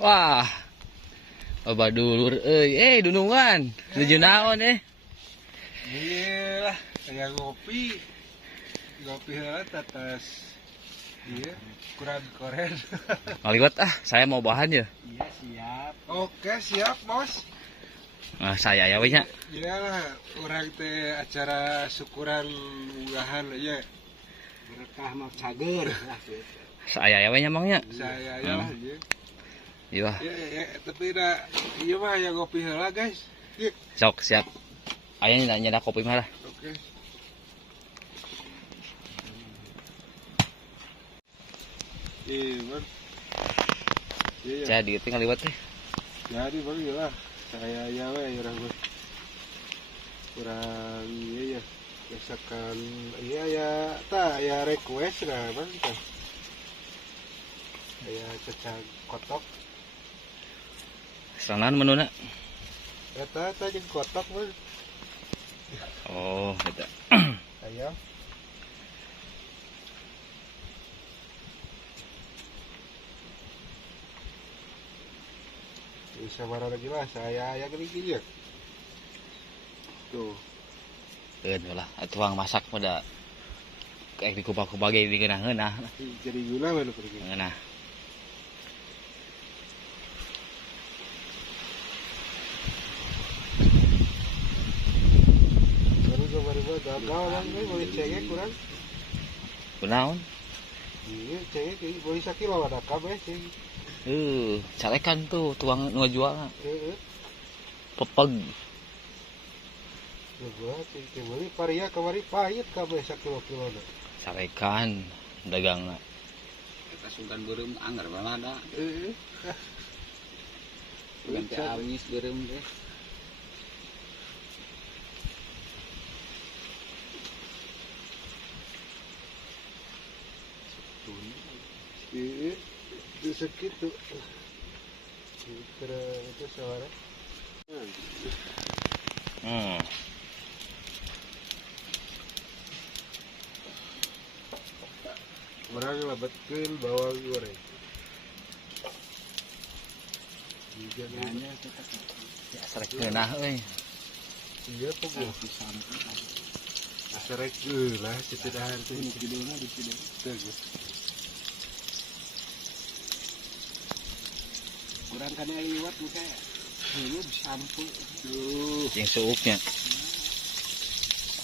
Wah. Loba dulur dunungan. Nuju naon Iya lah, kayak ngopi heula tetes. Iya, kurang koren. Ngaliwat saya mau bahan ya. Iya, siap. Oke, siap, Bos. Nah, saya ya we nya. Iyalah, orang teh acara syukuran unggahan ya. Berkah mah cager. Saya ya we nya mangnya. Saya ya lah, iya. Iya. Ya, tapi iya mah ya ngopi heula, guys. Iya. Sok siap. Aya nyada kopi mah lah. Oke. Bang. Iya. Jadi tinggal liwat teh. Jadi Bang lah. Saya ya we orang gue. Kurang iya ya. Biasakan iya ya, ya request lah Bang tah. Kayak cecak kotok. Sanan menuna. Eta jeung kotok Bang. Oh, eta. Aya. Bisa marah lagi lah, saya ya gini ya. Tuh. Lah, tuang masak pada kayak dikupak-kupak ge di geunah-geunah. Jadi gula mana pergi. Nah. Baru gagal kan boleh cengek kurang. Kunaon? Iya, cengek boleh sakilo ada kabeh cengek. Calekan tuh tuang ngejual. Heeh. Pepeg. Gua cengek beli paria kamari pahit kabeh sakilo-kilona. Calekan dagangna. Kita sungkan beureum anggar balada. Heeh. Ganti amis beureum teh. Iya, itu segitu. Kira itu suara. Orang lebetkeun bawang goreng. Hanya kita Ya sarek geunah euy. Iya pokok. pisan. Sarek lah cecedahan teh Ini videonya di video. teh. Kurang kana liwat muka. Dulu sampo. Jeung suuknya.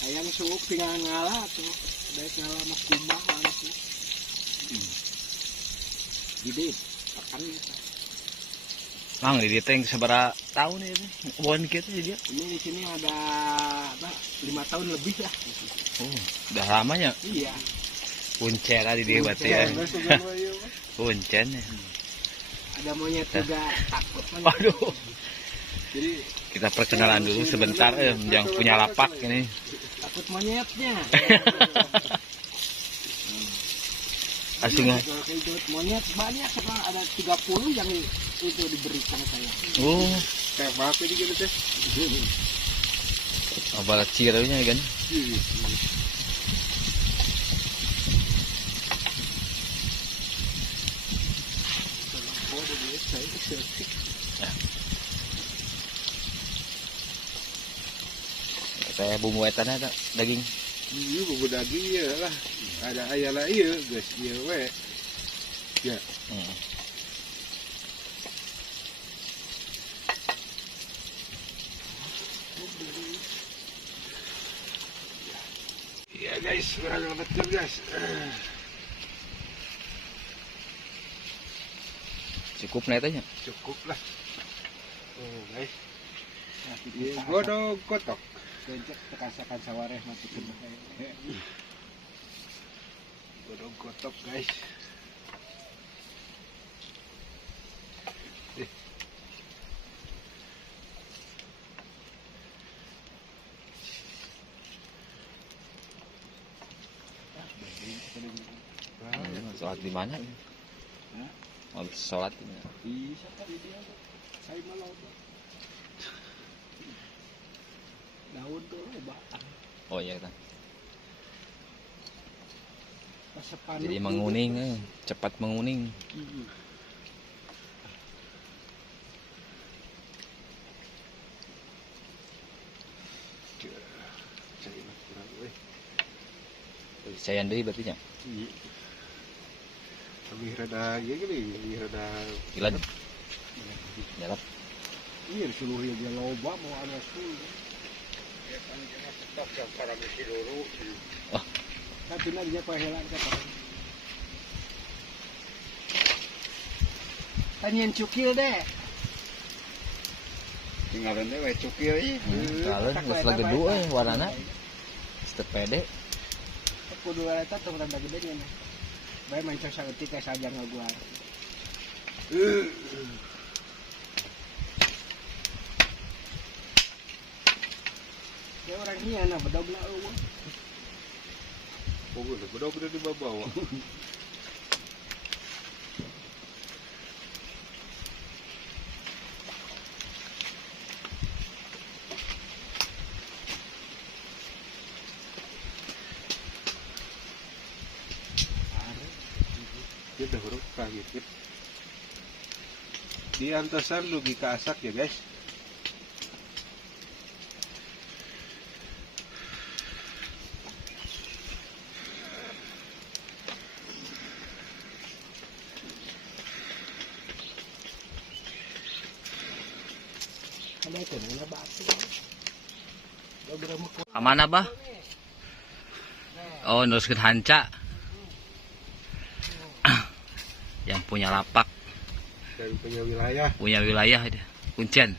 Hayang suuk tinggal ngalah tuh. Baik ngalah mah kumbah langsung. Gede pakan eta. Mang di dieu teh sabaraha tahun ya teh? Bukan kitu sih dia. Ini di sini ada apa? 5 tahun lebih lah. Oh, udah lamanya. Iya. Kuncen di dieu berarti ya. Kuncen ya. Ada monyet juga takut. Waduh. Jadi Kita perkenalan dulu sebentar yang punya lapak ini. Takut monyetnya. Aslinya. Kalau kayak monyet banyak sekarang ada 30 yang itu diberikan saya. Oh, tembak ini gitu teh. balat cireunya kan. Saya bumbu etannya ada daging. Iya bumbu daging ya lah. Ada ayala iya guys, iya we. Ya. Iya guys, kurang betul guys. Cukup netanya. Cukup lah. Oh guys. Iya godog kotok. Becek tekasakan sawareh masukin bahaya. Godog kotok guys. Sholat di mana? Mau sholat ini. Bisa kan dia. Saya malah daun tuh loba. Oh iya kan. Pasepan. Jadi menguning, cepat menguning. Sayan deui berarti nya. Iya. Lebih rada ya gini, lebih rada Gila. Jalap. Iya seluruhnya dia loba mau ada sul. ya kan dia stok yang para misi dulu. Tapi nanti dia pahelan kata. Tanyain cukil deh. Tinggalan deh cukil ieu. Kalau geus lagi gedua warnana. Step pede. Kudu eta tong rada gede nya. Bae mancos saeutik kayak saja ngaguar. Ya orang ini anak bedogna eueuh. Pokoknya bener-bener di bawah. Dia udah huruf kaget. Di antasan logika asak ya guys. Ada itu na batu. Beberapa Kamana bah? Oh, nuruskeun hanca. Yang punya lapak, Dan punya wilayah. punya wilayah dia. Kuncen.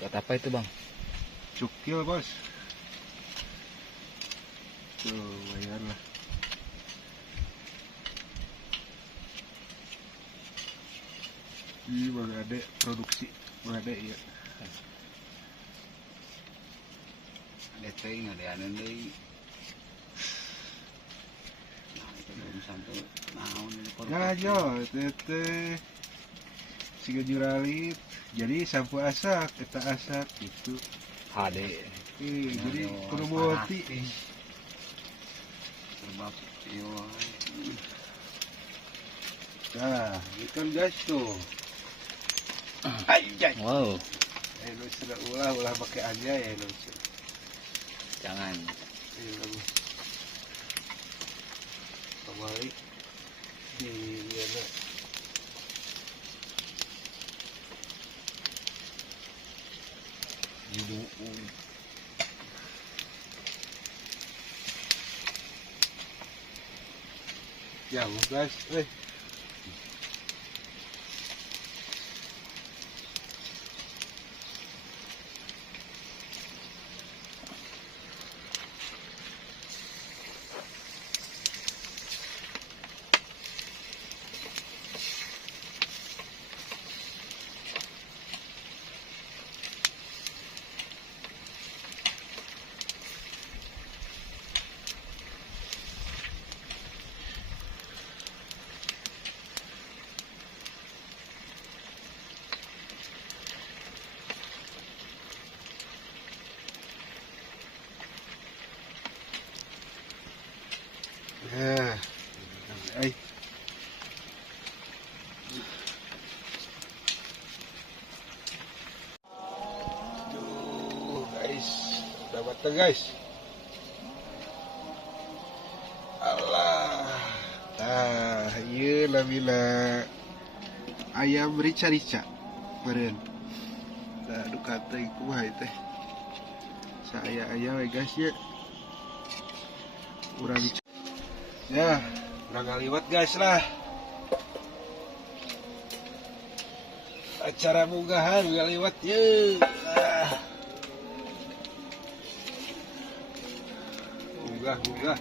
Buat apa itu, Bang? Cukil bos. Tuh lumayan lah. Ini Bang Ade produksi Bang Ade ya. Ada teh ada anu deui. Nah, itu belum sampai naon ini Ya jo, tete siga juralit. Jadi sampo asak, eta asak gitu. HD. Jadi kudu boti. sebab yo Nah, ikan guys tuh. Anjay. Wow, Lu sudah ulah pakai aja ya lu. jangan. Kembali di mana? Ya, guys, Nah, ay. Guys, udah matang guys. Allah. Nah, iya lamila ayam rica-rica meren. Nah, duka teh kumaha teh. Saya ayam guys ya. Urang ya, udah ngaliwat guys lah. Acara munggahan ngaliwat ye. Munggah.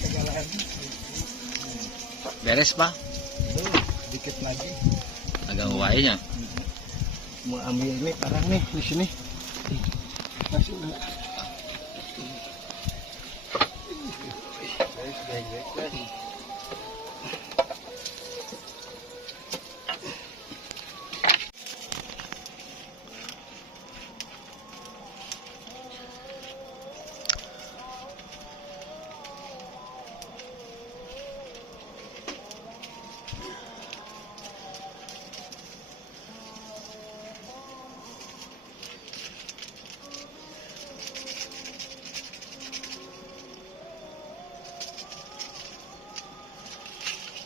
segala Beres pak? dikit lagi. Agak wae-nya. Mau ambil ini karang nih di sini. Masih enggak.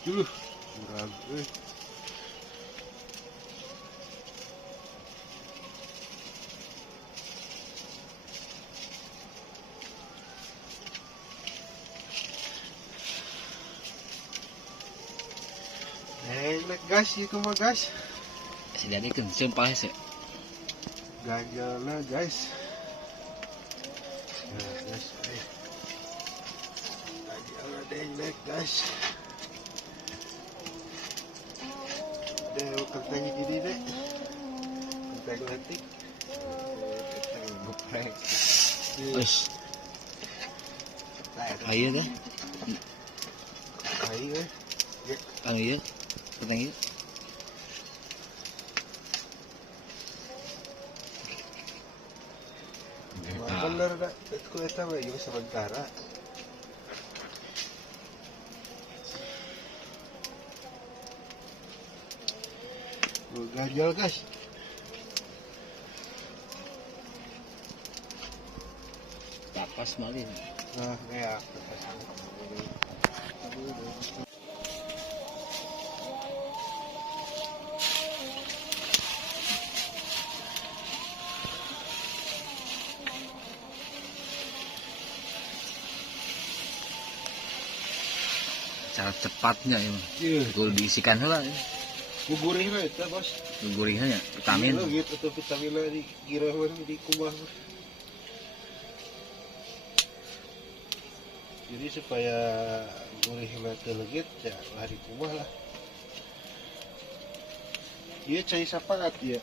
Kurang Enak guys, itu mah guys. Sudah dikeun sumpah sih. Ganjalnya guys. Nah, guys. Ganjalnya dengdek guys. Ada kentang gini deh. Kentang letik. Kentang geprek. Wes, ayo deh. Ayo Anu ieu. Petang ieu. bener dah. Itu eta mah ieu sementara. Ganjal guys. Tapas malin. Nah, ya. Cara cepatnya ini. Iya. Gul diisikan heula. Gugurih lah itu bos. Gurihnya nya vitamin. Iya, gitu tuh vitaminnya di kira di kubah. Jadi supaya gurih mata legit ya lari kubah lah. Iya cai sapaat ya.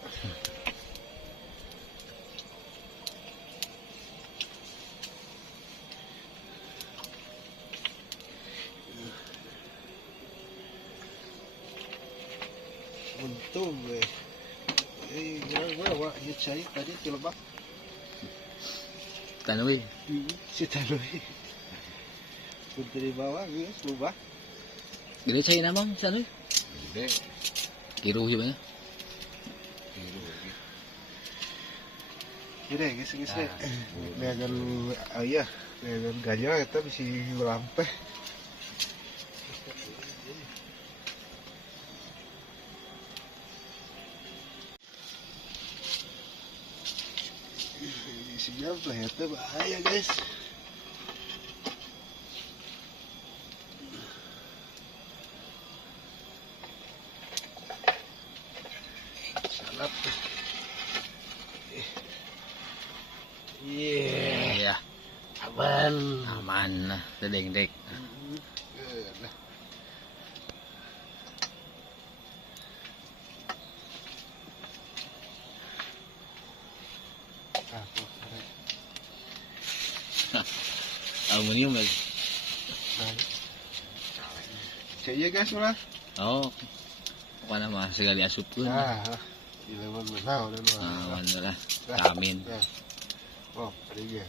Untung gimana ya cai tadi di lebak. Tanui. Si tanui. Putri bawah ya lubah. Gede cai namang tanui. Gede. Kiru juga ya. Biru. Gede geus deh. Dengan ayah dengan gajah eta bisa lampeh. Siap lah ya tuh bahaya guys. Salap. Iya. Aman. Aman lah, dedek. Aluminium lagi. Saya guys ulah. Oh. Pokoknya mah segala diasupkeun. Nah, di lewat menau dan Aman lah. Vitamin. Oh, ada dia.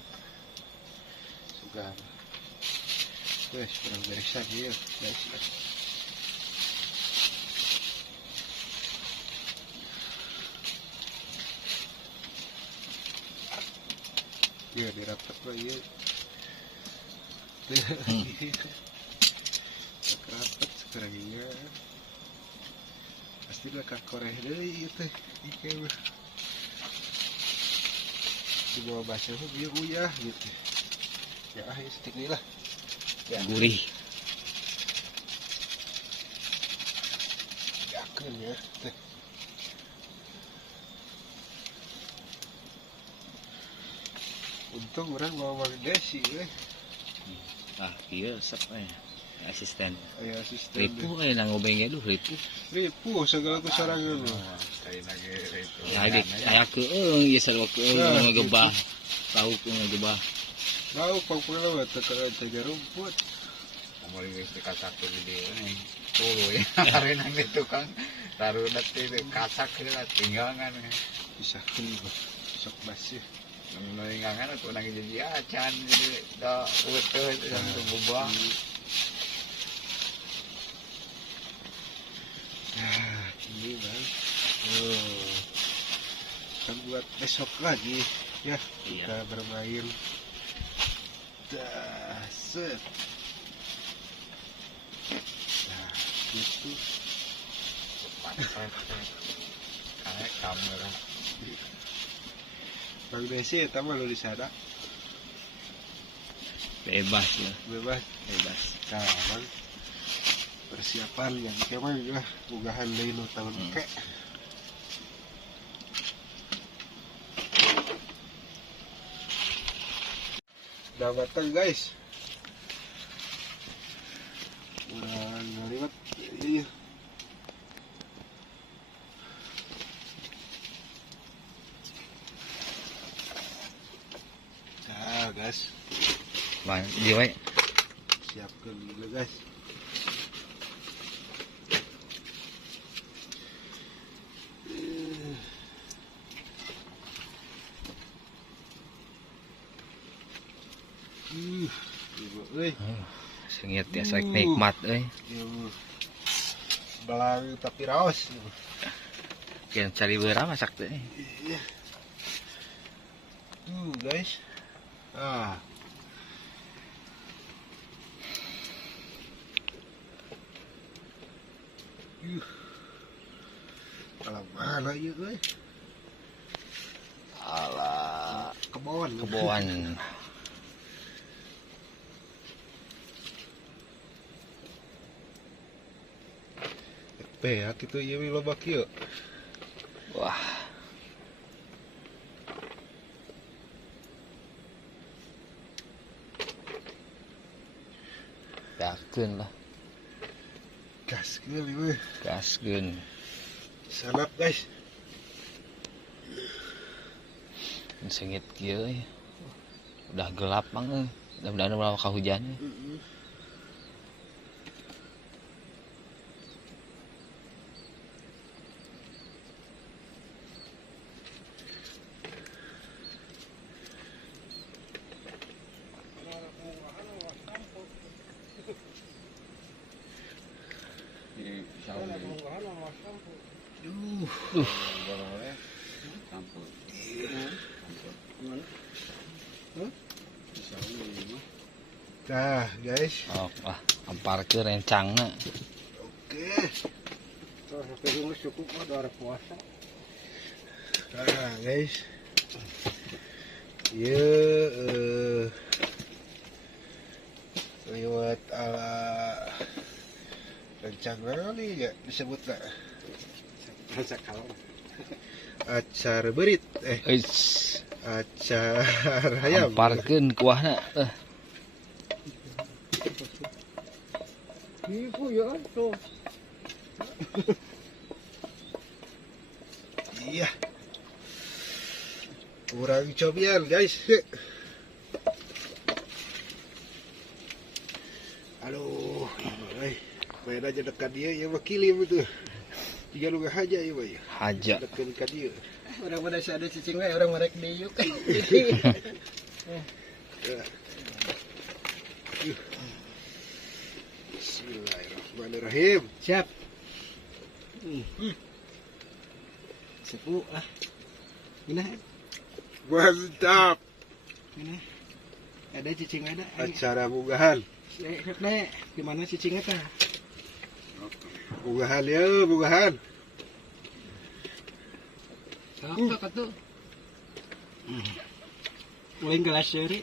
Sugar. Wes, kurang beres aja ya, guys. Dia dirapat lagi. Rapat sekarang ini. Pasti lekak koreh deh itu. Ikan. Di bawah baca tuh dia uyah gitu. Ya stick nih lah. Ya. Gurih. Yakin ya. Untung orang bawa gede sih. Ah, iya resep asisten. Aya asisten. Ripu nang ngobengnya dulu ripu. Ripu segala kesarangan lu. Sekali lagi itu. Lagi aya keung ieu sarua keung Nah, ngegebah. Tahu keung ngegebah. Mau pangpula teka rumput. Kamu geus dikasak di dieu nih. Tuh ya, hari nang di tukang taruh nanti kasak lah tinggalan. Bisa sok basih. Meninggalkan aku nang jadi acan jadi dah utuh itu yang berubah. Nah, ini bang. Oh. Kan buat besok lagi ya kita bermain. Dah, set. Nah, gitu. Kayak kamera. Bang Desi, tahu lo di sana Bebas lah, bebas. bebas. Sekarang persiapan yang kemana lah ugahan lain tahun ke. Udah matang guys. Udah ngeliwat. Iya. Nah guys, Bang, di wae. siapkan dulu guys. Ibu, Sengit ya saik nikmat euy. ibu, belang tapi raos. Kian cari beurah masak teh. Iya. Guys, ah, kalau mana ya guys? Alah, Kebon, keboan. ya gitu ya loba kieu. Wah. Yakeun lah, Gas kali weh. gaskeun. Sanap guys. Sengit kieu euy. Udah gelap mang euy. Mudah-mudahan ulah kahujan. Nah guys, Oh, wah, amparkeun rencangna. oke. Tuh, sampai rumah cukup ada puasa. Nah guys, ya lewat ala rencana nih ya disebut nggak? Rasa kalau Acar berit, Eits, acar ayam. amparkeun kuahna. Ibu ya tuh. Iya. Kurang cobian guys. Aduh, main aja dekat dia ya wakilim itu. Tiga lu aja ya, Bay. Haja. Dekat dia. Orang pada si ada cicing we, orang merek diuk. Bismillahirrahmanirrahim. Siap. Sepu ah. Gini, Mantap. gini. Ada cicing ada. Acara bugahan. Dek, di mana cicingnya tah? Bugahan ya, bugahan. Apa kata? Mulai gelas seri.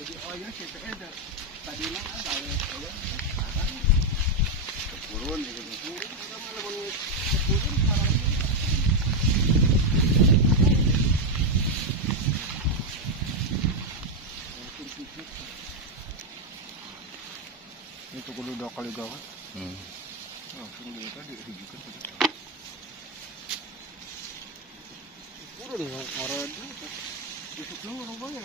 Jadi oh ya sih ada. Tadi lah ada ya. Turun gitu. Itu kudu 2 kali gawat. Langsung dia tadi dihijikan tadi. Udah di orang Besok lu orang bayar.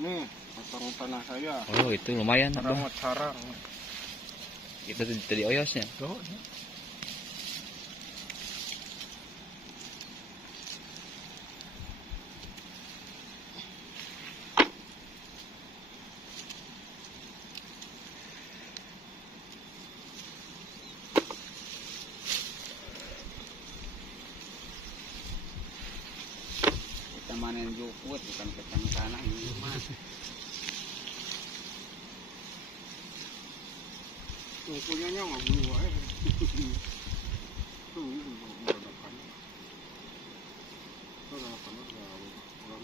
Nih, potong tanah saya. Oh, itu lumayan. Ada Abah. mat sarang. Itu tadi oyosnya. Tuh. Kita manen jukut bukan kecang tanah ini mah. Punyanya nggak bunuh aja. Tuh, ini udah depan. Udah depan udah orang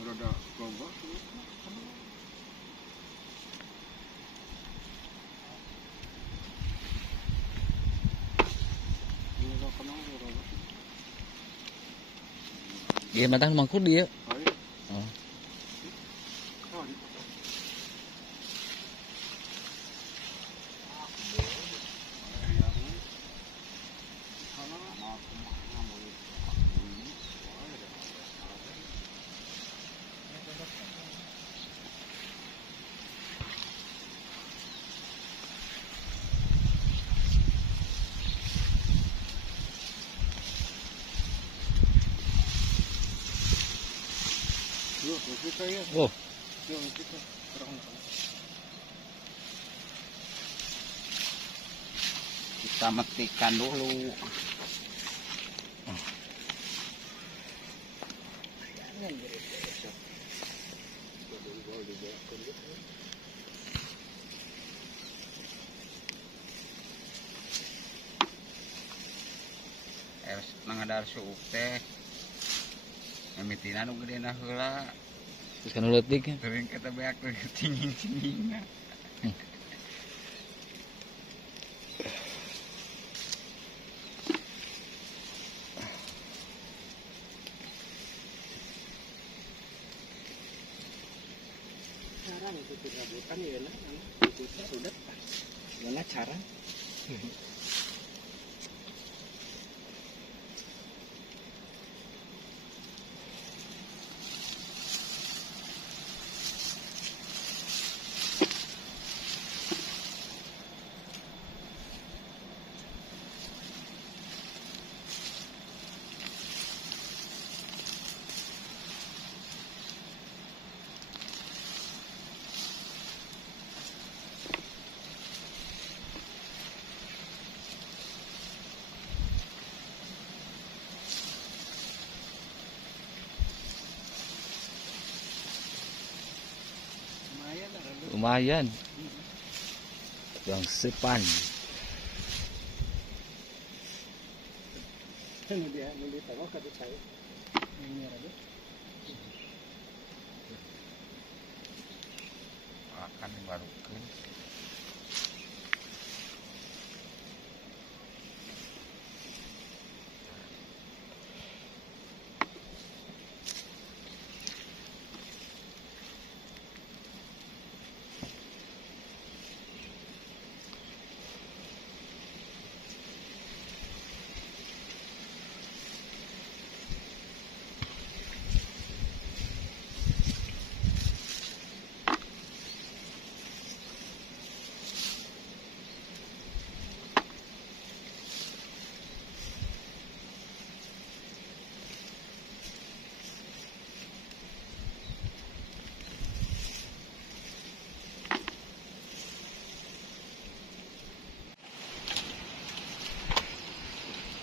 udah ada kelompok. Ini udah kenal udah. Dia matang mangkuk dia. Ayo. Oh. Oh, di Yuk, kita ya. Oh, Yuk, kita. Terang. Kita metikan dulu. Nangadar suuk teh. Mimitina nu gedena heula. terus kan leutik. Teuing kita beak teh cinging-cingingna. carang itu rabutan ya nah. Itu udah. Mana carang? Lumayan. Yang sepan. Ini dia tengok ke saya. Ini ada. Akan dibarukeun.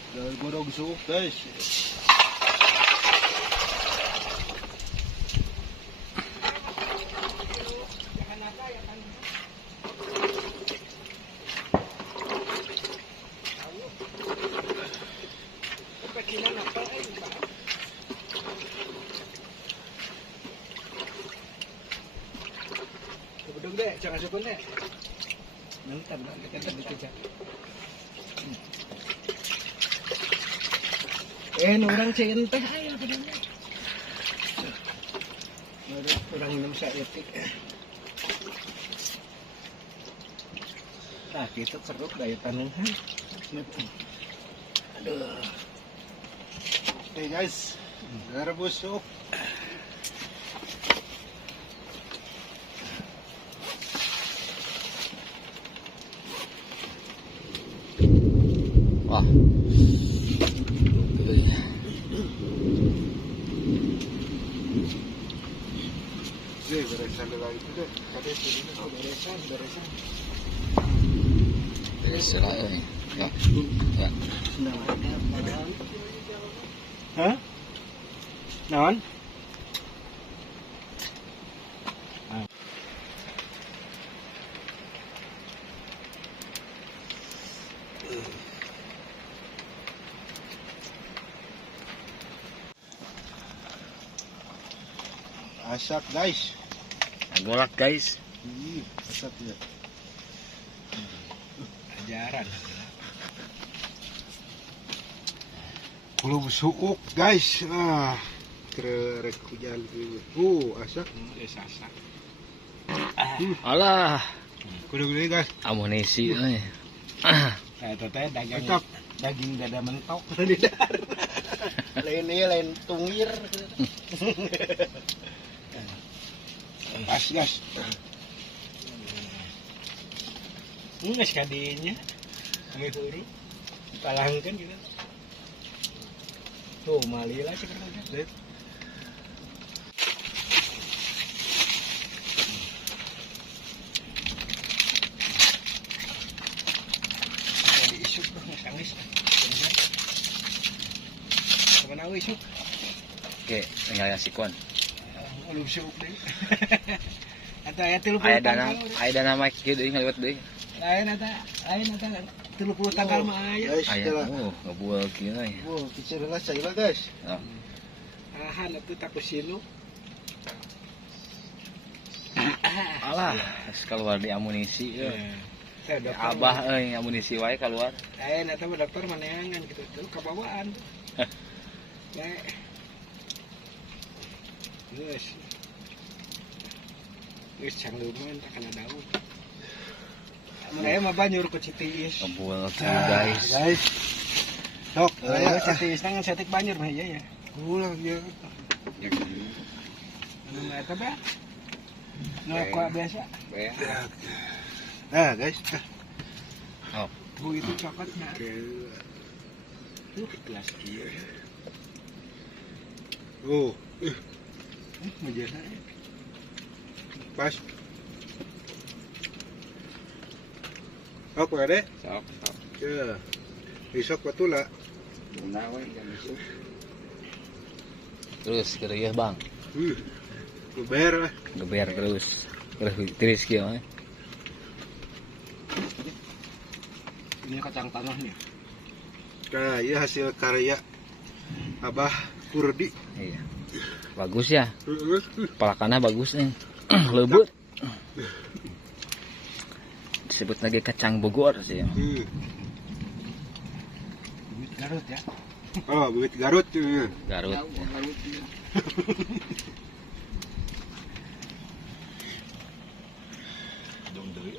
Jangan godong suuk, guys. Bedug deh, jangan sukun deh. Nanti kita dikejar. Orang cen teh aya bedug. Kurang minum seetik. Nah, gitu keruk daya tanungan. Aduh. Oke guys, rebus sup. Wah. Beresan lagi itu deh. Kade sini Beresan. Beres lah ini. Ya. Ya. Hah? Naon? Asak guys. Golak guys. Asak ya. Ajaran. Kulo suuk guys. Kerek hujan dulu. Asak. Sasak. Alah, Kulo gede guys. amunisi euy. Nah, itu teh daging Mantap. daging dada mentok di dar. Lain tungir. Pas guys. Nges kadinya. Kami huru. Palangkan gitu. Tuh, malila sih kan udah. Jadi isuk tuh ngesangis. Kemana aku isuk? Oke, tinggal sikon. Lu isuk deh. Atau ya 30 Aya tanggal. dana mic kieu deui ngaliwat deui. Lain ada 30 tanggal mah aya. Guys, Aya, kira. ngebual kieu euy. Kecil lah saya guys. Ahan atuh takut sinu. Alah, geus keluar di amunisi euy. Teh dokter. Abah euy amunisi wae keluar. Lain eta mah dokter maneangan gitu. Tuh kabawaan. Bae. Geus cangguman tak kana daun. Mereka mah banyak ke Citiis. Ngebual kieu guys. Guys. Sok, Ayo Citiis nang setik banyak mah iya ya. Ulang ya. Nu eta ba? Nu kuah biasa. Nah guys. Bu itu coklatnya. Oke. Tuh kelas kieu. Oh, Menjana. pas. Sok ada. Sok. Ya. Besok patula. Bunda we jam isu. Terus kereuh Bang. Luber lah. Geber terus. Terus tiris kieu euy. Ini kacang tanahnya. Nah, iya hasil karya Abah Kurdi. Iya. Bagus ya. Palakana bagus nih. Lembut. Disebut lagi kacang Bogor sih. Duit Garut ya. Oh, bibit Garut tuh. Garut. Dong deui.